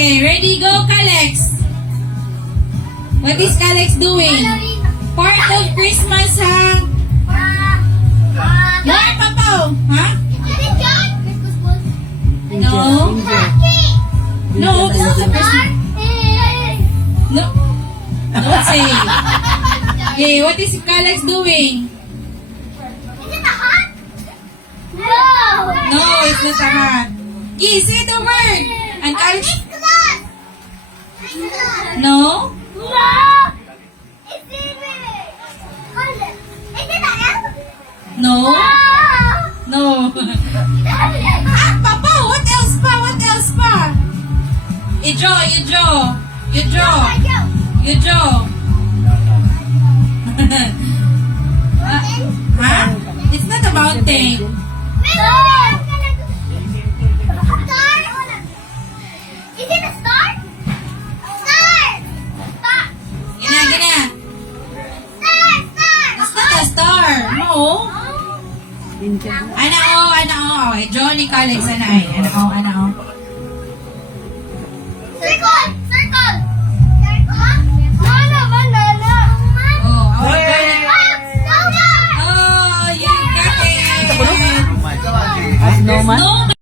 Okay, ready, go, Kalex. What is Kalex doing? Part of Christmas, ha? More, Papaw. Ha? No. No, this is the Christmas. No. Don't say. Okay, what is Kalex doing? No, it's not a hat. Okay, say the word. And Kalex... No? No? No. Ah, Papa, what else pa? What else pa? You draw, you draw. You draw. You draw. Huh? It's not a mountain. Is it a star? Star! Star! Gina, gina. Star! Star! It's not a star. No. Ana o, ana o. Draw ni Kalex, ana ay. Ana o, ana o.